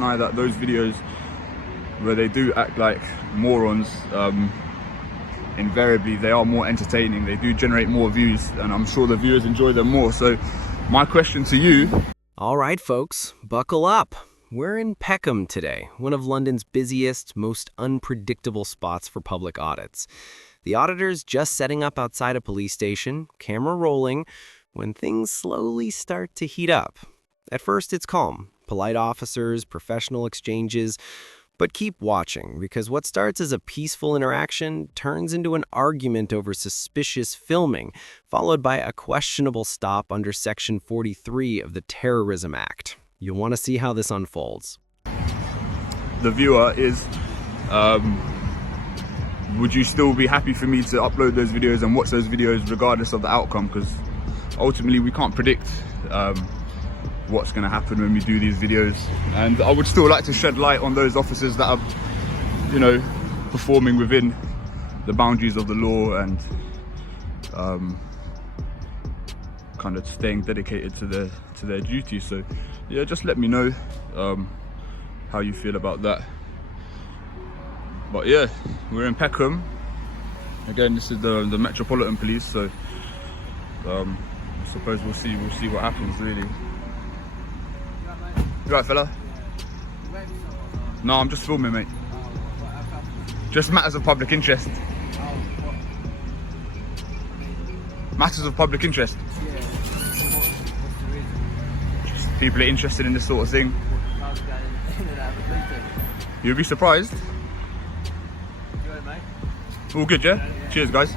That those videos where they do act like morons, invariably they are more entertaining, they do generate more views, and I'm sure the viewers enjoy them more. So my question to you... All right, folks, buckle up. We're in Peckham today, one of London's busiest, most unpredictable spots for public audits. The auditor's just setting up outside a police station, camera rolling, when things slowly start to heat up. At first, it's calm. Polite officers, professional exchanges, but keep watching, because what starts as a peaceful interaction turns into an argument over suspicious filming, followed by a questionable stop under Section 43 of the Terrorism Act. You'll want to see how this unfolds. The viewer is, would you still be happy for me to upload those videos and watch those videos regardless of the outcome? Because ultimately we can't predict what's going to happen when we do these videos, and I would still like to shed light on those officers that are, you know, performing within the boundaries of the law and kind of staying dedicated to their duties. So yeah, just let me know how you feel about that. But yeah, we're in Peckham again. This is the Metropolitan Police, so I suppose we'll see what happens, really. You right, fella? No, I'm just filming, mate. Just matters of public interest. Matters of public interest. Just people are interested in this sort of thing. You'll be surprised. All good, yeah? Cheers, guys.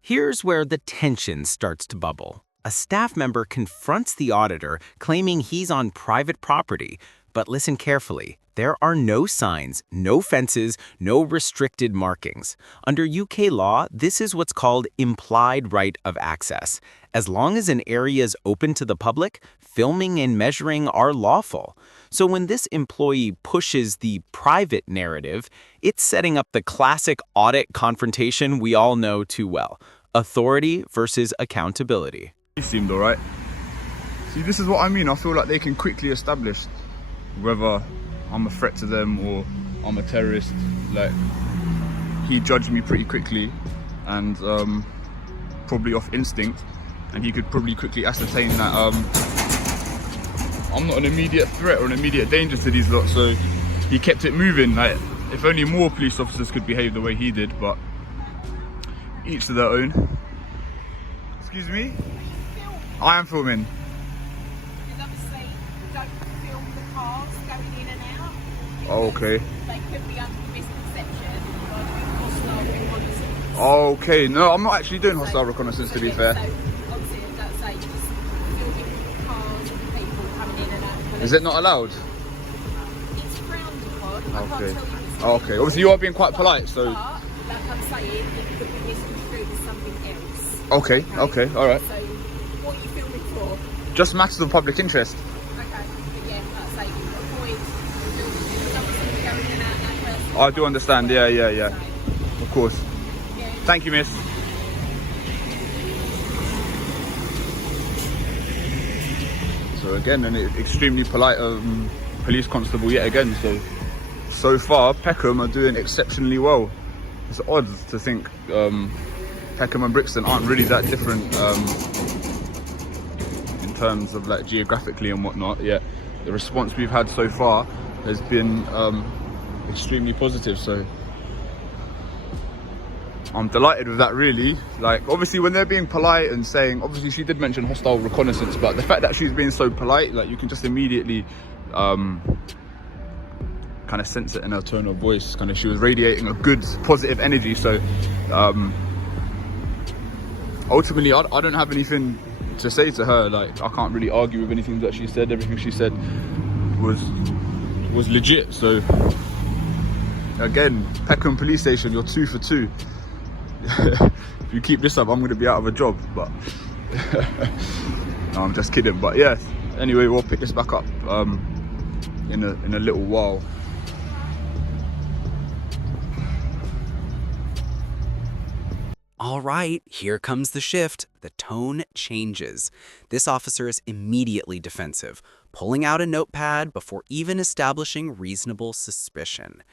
Here's where the tension starts to bubble. A staff member confronts the auditor, claiming he's on private property. But listen carefully. There are no signs, no fences, no restricted markings. Under UK law, this is what's called implied right of access. As long as an area is open to the public, filming and measuring are lawful. So when this employee pushes the private narrative, it's setting up the classic audit confrontation we all know too well. Authority versus accountability. He seemed alright. See, this is what I mean. I feel like they can quickly establish whether I'm a threat to them or I'm a terrorist. Like, he judged me pretty quickly, and probably off instinct, and he could probably quickly ascertain that I'm not an immediate threat or an immediate danger to these lot. So he kept it moving. Like, if only more police officers could behave the way he did, but each to their own. Excuse me? I am filming. Because obviously you don't film the cars going in and out. Oh, okay. They could be under the misconception of hostile reconnaissance. Okay, no, I'm not actually doing hostile reconnaissance, to be fair. So obviously, don't say just filming cars and people coming in and out. Is it not allowed? It's frowned upon. I can't Okay. tell you it's Okay, obviously you are being quite polite, so... But, like I'm saying, it could be misconstrued as something else. Okay, alright. So what are you filming for? Just matters of public interest. Okay, but yeah, like I say, avoid filming going in and out that person. I do understand, yeah. Of course. Yeah. Thank you, miss. So again, an extremely polite police constable yet again. So far, Peckham are doing exceptionally well. It's odd to think Peckham and Brixton aren't really that different in terms of like geographically and whatnot. Yet the response we've had so far has been extremely positive. So I'm delighted with that, really. Like, obviously when they're being polite and saying, obviously she did mention hostile reconnaissance, but the fact that she's being so polite, like, you can just immediately kind of sense it in her tone of voice. Kind of, she was radiating a good positive energy. So ultimately I don't have anything to say to her. Like, I can't really argue with anything that she said. Everything she said was legit. So again, Peckham Police Station, you're 2 for 2. if you keep this up, I'm going to be out of a job. But no, I'm just kidding. But yeah, anyway, we'll pick this back up in a little while. All right, here comes the shift. The tone changes. This officer is immediately defensive, pulling out a notepad before even establishing reasonable suspicion.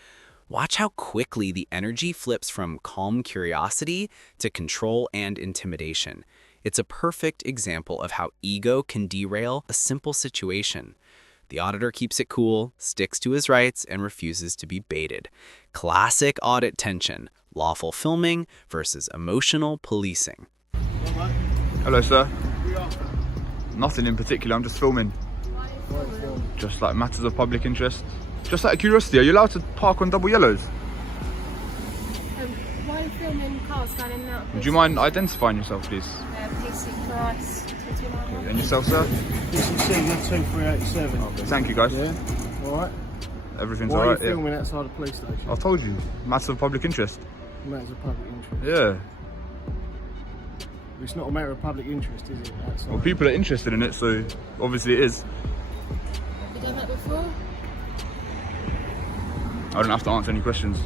Watch how quickly the energy flips from calm curiosity to control and intimidation. It's a perfect example of how ego can derail a simple situation. The auditor keeps it cool, sticks to his rights, and refuses to be baited. Classic audit tension. Lawful filming versus emotional policing. Hello, sir. Nothing in particular, I'm just filming. Just like matters of public interest. Just out of curiosity, are you allowed to park on double yellows? Why are you filming cars going in and out? Would you mind identifying yourself, please? PC Price. And yourself, sir? This is C2387. Okay, thank you, guys. Yeah, alright. Everything's Why alright. are you filming outside the police station? I've told you, matters of public interest. Matters of public interest. Yeah. It's not a matter of public interest, is it? Outside? Well, people are interested in it, so obviously it is. Have you done that before? I don't have to answer any questions.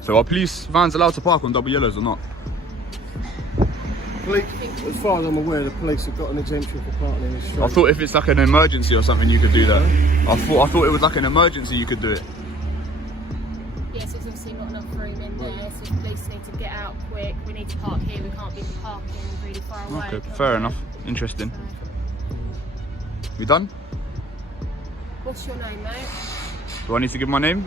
So are police vans allowed to park on double yellows or not? Police, as far as I'm aware, the police have got an exemption for parking in the street. I thought if it's like an emergency or something, you could do that. I thought it was like an emergency, you could do it. Yes, it's obviously not enough room in there, so the police need to get out quick. We need to park here, we can't be parking really far away. Okay, fair enough. Interesting. You done? What's your name, mate? Do I need to give my name?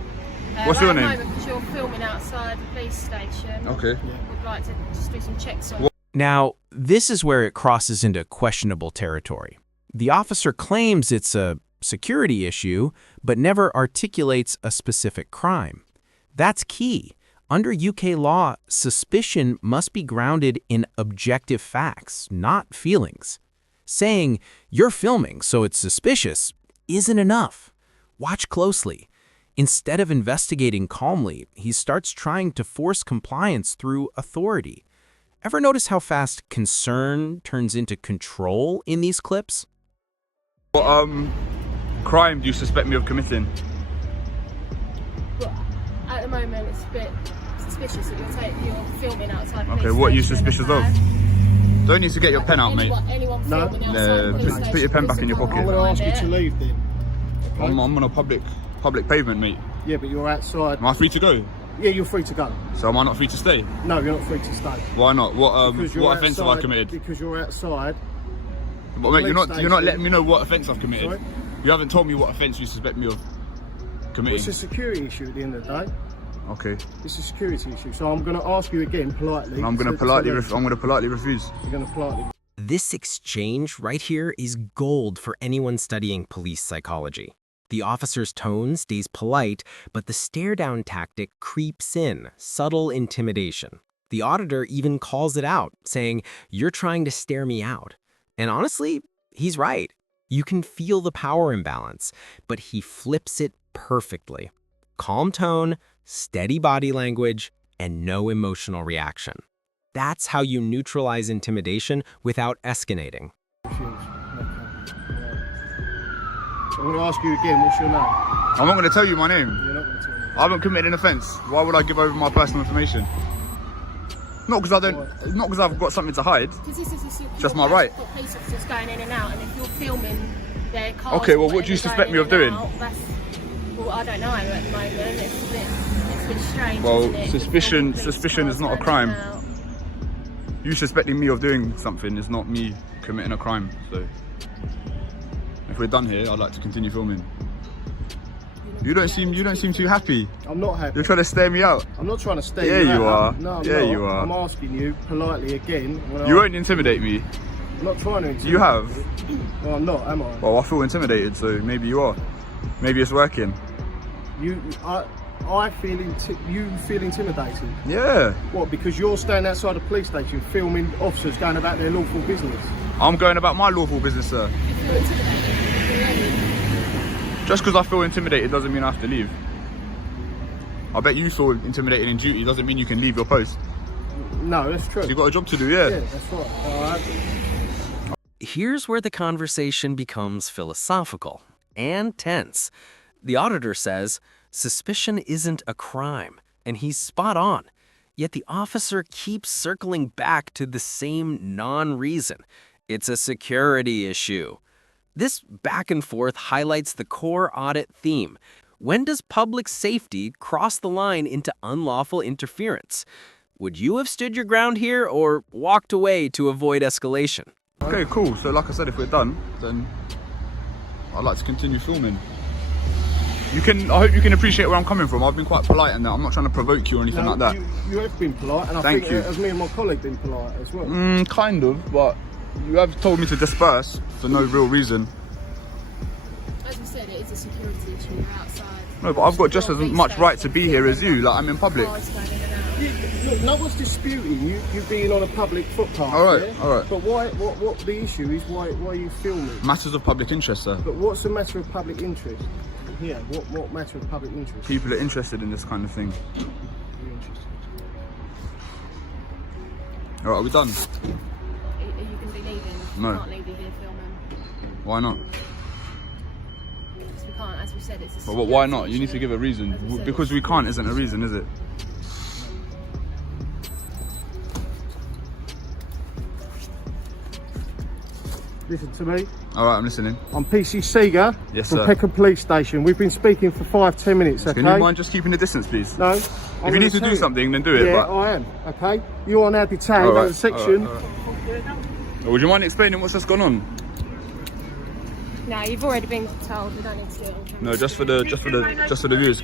What's your name? Because you're filming outside the police station. Okay. We'd like to just do some checks on. Now, this is where it crosses into questionable territory. The officer claims it's a security issue, but never articulates a specific crime. That's key. Under UK law, suspicion must be grounded in objective facts, not feelings. Saying, "You're filming, so it's suspicious," isn't enough. Watch closely. Instead of investigating calmly, he starts trying to force compliance through authority. Ever notice how fast concern turns into control in these clips? What crime do you suspect me of committing? But at the moment, it's a bit suspicious that you're filming outside the Okay, police what are you station suspicious in a of? van. Don't need to get your pen out, mate. Anyone No. filming outside No, the police put station your pen back in your doesn't pocket. I'm come going to ask behind you to it. leave then. Okay? I'm on a public pavement, mate. Yeah, but you're outside. Am I free to go? Yeah, you're free to go. So am I not free to stay? No, you're not free to stay. Why not? What Because you're offence have I outside- committed? Because you're outside. But mate, you're not station. letting me know what offence I've committed. Sorry? You haven't told me what offence you suspect me of Well, committing. it's a security issue at the end of the day. Okay. It's a security issue. So I'm going to ask you again politely. And I'm going to politely refuse. You're going to politely. This exchange right here is gold for anyone studying police psychology. The officer's tone stays polite, but the stare-down tactic creeps in, subtle intimidation. The auditor even calls it out, saying, "You're trying to stare me out." And honestly, he's right. You can feel the power imbalance, but he flips it perfectly. Calm tone, steady body language, and no emotional reaction. That's how you neutralize intimidation without escalating. I'm going to ask you again, what's your name? I'm not going to tell you my name. You're not going to tell me. I haven't committed an offence. Why would I give over my personal information? Not because I've got something to hide. Because this is Just my right. Got police officers going in and out, and if you're filming their cars. Okay, well, or what do you whatever suspect going me of in and doing? out, well, I don't know at the moment. It's a bit strange. Well, isn't it? suspicion Police is cars not a going crime. in and out. You suspecting me of doing something is not me committing a crime. So if we're done here, I'd like to continue filming. You don't seem too happy. I'm not happy. You're trying to stare me out. I'm not trying to stay Yeah, you are. No, I'm Yeah, not. you are. I'm asking you politely again. You won't intimidate me. I'm not trying to intimidate You have. Well, I'm not, am I? Well, I feel intimidated, so maybe you are. Maybe it's working. I feel you feel intimidated. Yeah. What? Because you're standing outside a police station filming officers going about their lawful business. I'm going about my lawful business, sir. If you're intimidated, you're ready. Just because I feel intimidated doesn't mean I have to leave. I bet you saw intimidated in duty doesn't mean you can leave your post. No, that's true. You've got a job to do, yeah. Yeah, that's right. All right. Here's where the conversation becomes philosophical and tense. The auditor says suspicion isn't a crime, and he's spot on. Yet the officer keeps circling back to the same non-reason. It's a security issue. This back and forth highlights the core audit theme. When does public safety cross the line into unlawful interference? Would you have stood your ground here or walked away to avoid escalation? Okay, cool. So like I said, if we're done, then I'd like to continue filming. I hope you can appreciate where I'm coming from. I've been quite polite in that. I'm not trying to provoke you or anything like that. You have been polite, and I Thank think you. As me and my colleague been polite as well. Kind of, but you have told me to disperse for no real reason. As you said, it is a security issue. You're outside. No, but I've got just as much right to be here as you. Like, I'm in public. Cars going in and out. Look, no one's disputing you being on a public footpath. All right, yeah? all right. But what the issue is, why are you filming? Matters of public interest, sir. But what's the matter of public interest? Yeah, what matter of public interest? People are interested in this kind of thing. You're interested. All right, are we done? Are you going to be leaving? No. We can't leave you here filming. Why not? Because we can't, as we said, it's a But why security not? You need to issue. give a reason. As we said, Because we can't isn't a reason, is it? Listen to me. All right, I'm listening. I'm PC Seeger Yes, from sir. Peckham Police Station. We've been speaking for 5-10 minutes, okay? Can you mind just keeping the distance, please? No. If you need to do something, then do it. Yeah, But I am, okay? You are now detained All right, under section... all right. Would you mind explaining what's just gone on? No, you've already been told. We don't need to do it. No, just for the viewers.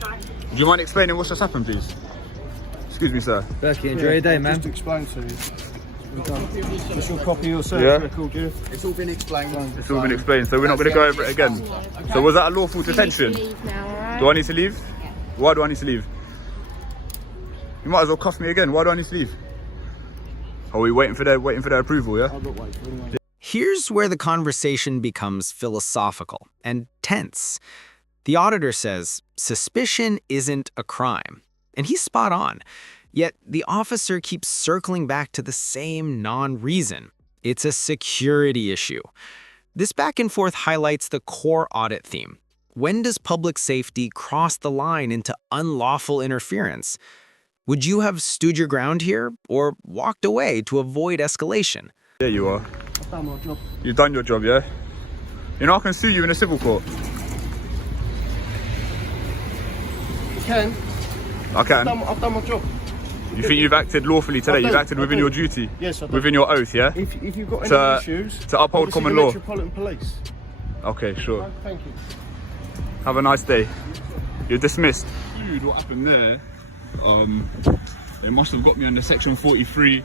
Would you mind explaining what's just happened, please? Excuse me, sir. Becky, enjoy your day, man. Just explain to you. Just your copy of your service Yeah. record, yeah? It's all been explained. It's all been explained, so we're not going to go over it again. So was that a lawful You need to detention? leave now, all right? Do I need to leave? Why do I need to leave? You might as well cuff me again. Why do I need to leave? Are we waiting for their approval? Yeah. I'm not waiting for anyone. Here's where the conversation becomes philosophical and tense. The auditor says suspicion isn't a crime, and he's spot on. Yet the officer keeps circling back to the same non-reason. It's a security issue. This back and forth highlights the core audit theme. When does public safety cross the line into unlawful interference? Would you have stood your ground here or walked away to avoid escalation? Yeah, you are. I've done my job. You've done your job, yeah? You know I can sue you in a civil court. You can. I can. I've done my job. You think you've acted lawfully today? I do, You've acted I within do. your duty? Yes, I do. Within your oath, yeah? If you've got any To- issues... to uphold obviously common the law. Metropolitan Police. Okay, sure. No, thank you. Have a nice day. You're dismissed. Dude, what happened there? It must have got me under section 43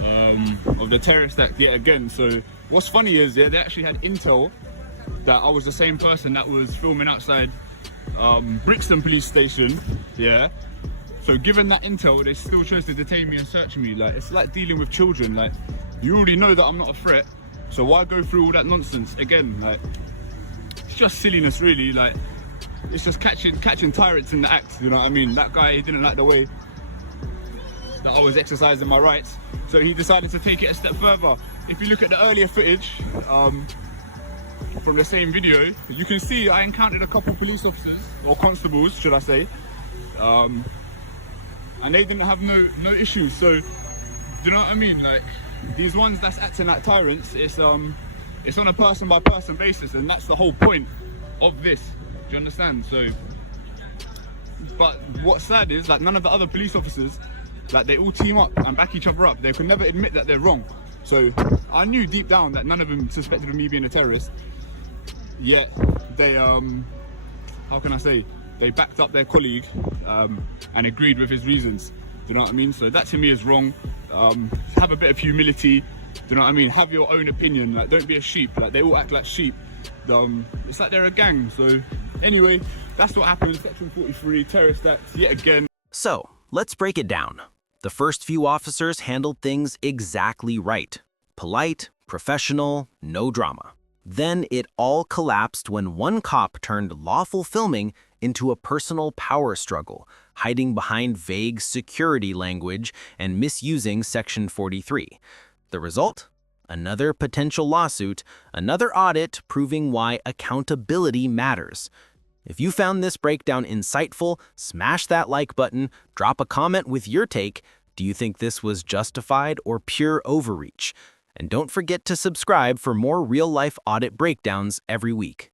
of the Terrorism Act yet again. So what's funny is, yeah, they actually had intel that I was the same person that was filming outside Peckham Police Station, yeah. So given that intel, they still chose to detain me and search me. Like, it's like dealing with children. Like, you already know that I'm not a threat, so why go through all that nonsense again? Like, it's just silliness, really. Like, it's just catching tyrants in the act. You know what I mean? That guy, he didn't like the way that I was exercising my rights, so he decided to take it a step further. If you look at the earlier footage from the same video, you can see I encountered a couple police officers, or constables, should I say, and they didn't have no issues. So, do you know what I mean? Like, these ones that's acting like tyrants, it's on a person by person basis, and that's the whole point of this. Do you understand? So, but what's sad is, like, none of the other police officers, like, they all team up and back each other up. They could never admit that they're wrong. So I knew deep down that none of them suspected of me being a terrorist. Yet they, how can I say, they backed up their colleague and agreed with his reasons. Do you know what I mean? So that to me is wrong. Have a bit of humility. Do you know what I mean? Have your own opinion. Like, don't be a sheep. Like, they all act like sheep. It's like they're a gang. So anyway, that's what happened. Section 43, Terrorist Act, yet again. So, let's break it down. The first few officers handled things exactly right. Polite, professional, no drama. Then it all collapsed when one cop turned lawful filming into a personal power struggle, hiding behind vague security language and misusing Section 43. The result? Another potential lawsuit, another audit proving why accountability matters. If you found this breakdown insightful, smash that like button, drop a comment with your take. Do you think this was justified or pure overreach? And don't forget to subscribe for more real-life audit breakdowns every week.